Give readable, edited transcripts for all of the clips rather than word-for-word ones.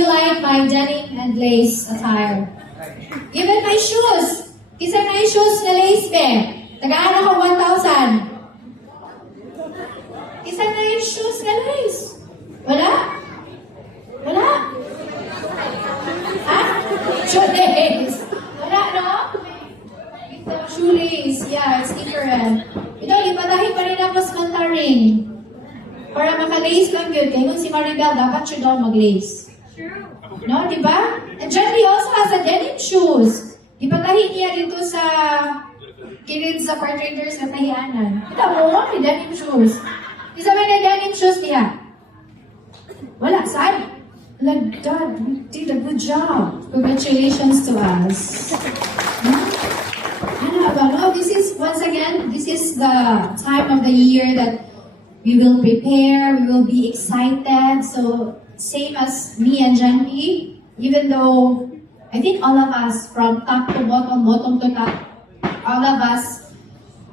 you like my denim and lace attire? Even my shoes. Kisa na yung shoes na lace pe. Tagaan ako 1,000. Kisa na yung shoes na lace. Wala? Wala? Ha? Shoelace. Wala, no? Ito, shoelace. Yeah, it's different. Ito, ipatahin pa rin ako sa mantaring. Para maka-lace lang yun. Kaya kung si Maribel, dapat siya daw mag-lace. No, di ba? And Jenny also has a denim shoes. Ipatahin niya dito sa kilid sa car traders na tahianan. Kita mo, may denim shoes. Isa may na denim shoes niya. Wala, saan? Like, Dad, we did a good job. Congratulations to us. No, this is, once again, this is the time of the year that we will prepare, we will be excited. So, same as me and Jenny, even though I think all of us, from top to bottom, bottom to top, all of us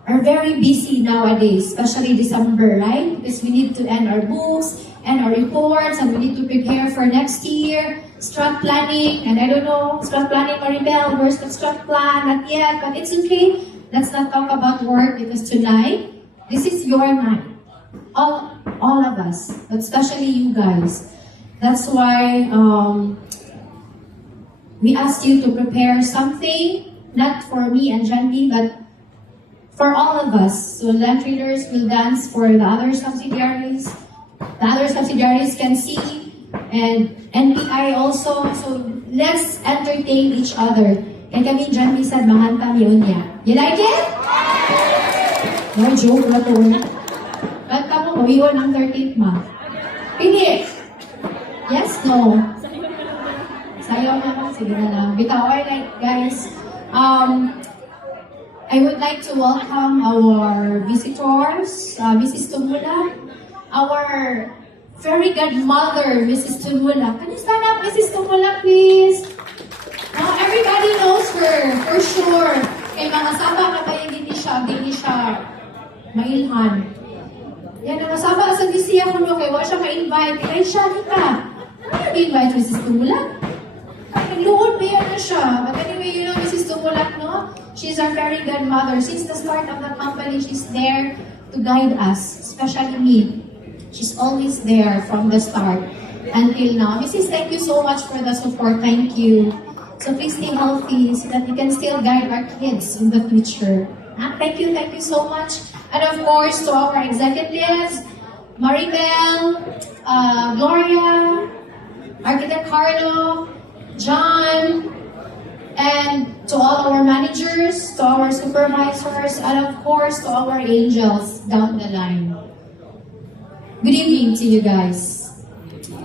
are very busy nowadays, especially December, right? Because we need to end our books, and our reports, and we need to prepare for next year, strat planning, and I don't know, strat planning, Maribel, where's the strat plan? Not yet, but it's okay. Let's not talk about work because tonight, this is your night. All of us, but especially you guys. That's why we asked you to prepare something, not for me and Janvi, but for all of us. So land traders will dance for the other subsidiaries. The other subsidiaries can see, and NPI also. So let's entertain each other. Kaya kami Janvi said, mahanta yun niya. You like it? No, joke na to. Kanta mo, iwan ang 13th month. Hindi. Yes, no. Sayaw naman, sige na lang. Bitaw, like, guys, I would like to welcome our visitors, Mrs. Tumula, our very good mother, Mrs. Tumula. Can you stand up, Mrs. Tumula, please? Everybody knows her, for sure. Kay mga saba na kayo, hindi siya mailhan. Yan, mga saba sa DC ako no, kaya wala siya ma-invite. Kaya siya, ka. Ano invite Mrs. Tumula? Nagluhod pa yan na siya. But anyway, you know, Mrs. Tumulak, no? She's our very good mother. Since the start of the company, she's there to guide us, especially me. She's always there from the start until now. Mrs., thank you so much for the support. Thank you. So please stay healthy so that we can still guide our kids in the future. Thank you so much. And of course, to our executives, Maribel, Gloria, Architect Carlo, John, and to all our managers, to our supervisors, and of course to our angels down the line. Good evening to you guys.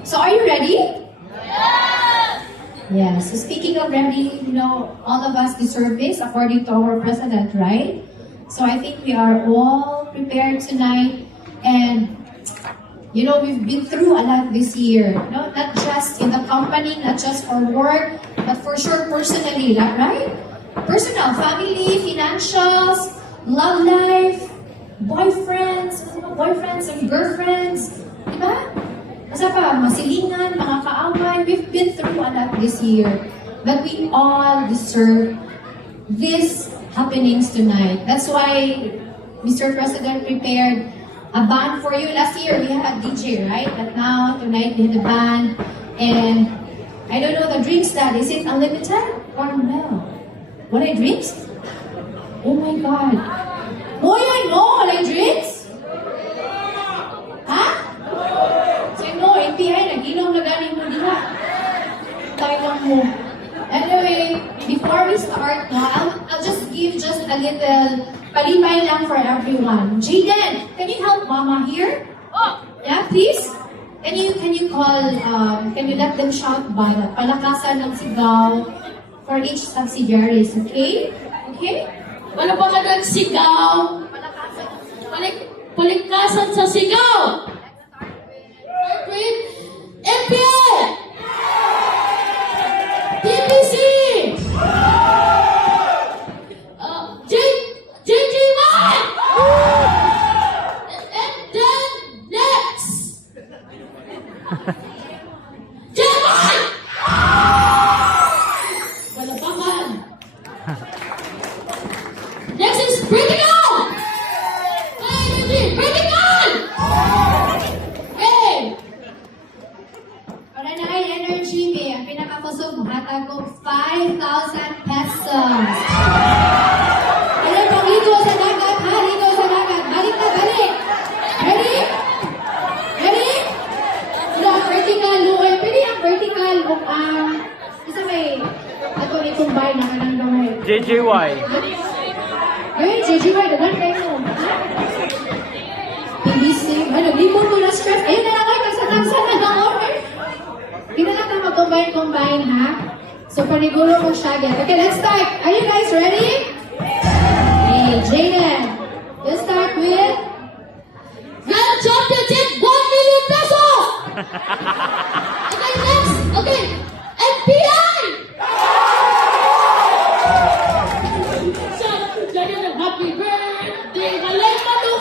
So are you ready? Yes. So speaking of ready, you know, all of us deserve this according to our president, right? So I think we are all prepared tonight, and you know, we've been through a lot this year. No? Not just in the company, not just for work, but for sure personally, right? Personal, family, financials, love life, boyfriends and girlfriends. Diba? Basta pa, masilingan, mga kaaway. We've been through a lot this year. But we all deserve these happenings tonight. That's why Mr. President prepared a band for you. Last year we had a DJ, right? But now, tonight we had a band. And I don't know the drinks, Dad. Is it unlimited or no? What are drinks? Oh my God. Oh, I know. What are drinks? Ha? So, no, NPI, nag-inom na galing mo diha. Tayo mo. Anyway, before we start, no, I'll just give just a little palipay lang for everyone. Jaden, can you help Mama here? Oh, yeah, please. Can you call? Can you let them shout by the palakasan ng sigaw for each subsidiaries? Okay? Okay? Wala pa ka nagsigaw. Palikasan sa sigaw. Start with NPL! TPC! JG1! And then next! J1! kusog, hatag ko 5,000 pesos. Kaya pang ligo sa dagat, ha? Ligo sa dagat. Balik na, balik. Ready? Ready? Ito ang vertical, luoy. Pwede ang vertical o ang... isa may... Ito may combine na kanang gamay. JJY. Ayun, JJY, dagan kayo mo. PBC. Ano, limon mo na stress. Ayun na lang kayo, kasatagsa na lang order. Hindi na lang na mag-combine, ha? So, panigulo mo siya. Okay, let's start. Are you guys ready? Hey, Jaden. Let's start with... Grand Championship, 1 million pesos! Okay, next. Okay. NPI! So, dyan yung happy birthday, malay mano!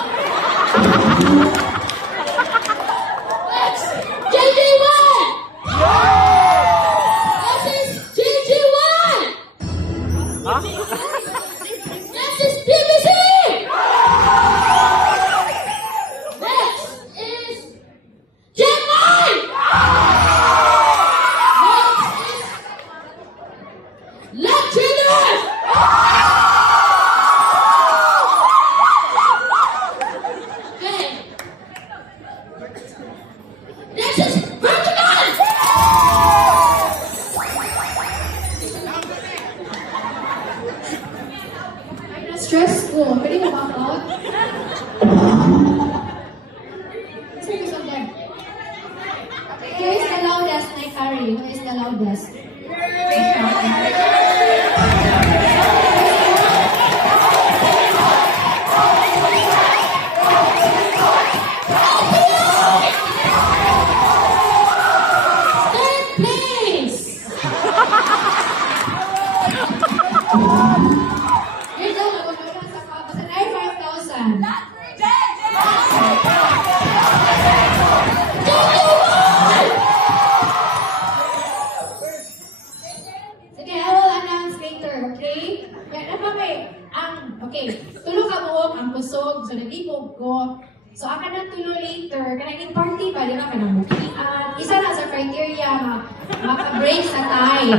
Next, JJ1! This is JJ1! Next is PBC! Next is Gemini! Next is Lecturer! Okay. Next is Vertical! Ay, na-stress ko. Pwede mo back out? Sige, gusto ko. Who is the loudest, Night Harry? Who is the loudest? Third place! Here daw, magpapalala sa papa. Sa 5,000. Sige, I will announce later, okay? Kaya ano may, okay, tulo ka mo ang kusog, so nag-ibog ko. So, ang kanang tulo later, kanang party ba, di ba, kanang bukian. Isa na sa criteria, maka-break sa tie.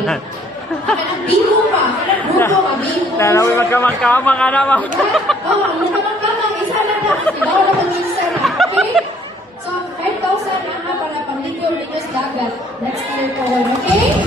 Kanang bingo pa, kanang buko ka, bingo. Nanawi magkamang-kamang ka naman. Oo, hindi ka magkamang, isa na na. Ikaw na mag-isa na, okay? So, 5,000 na ha, para pang-ligo, linyos dagat. Next year ko, okay?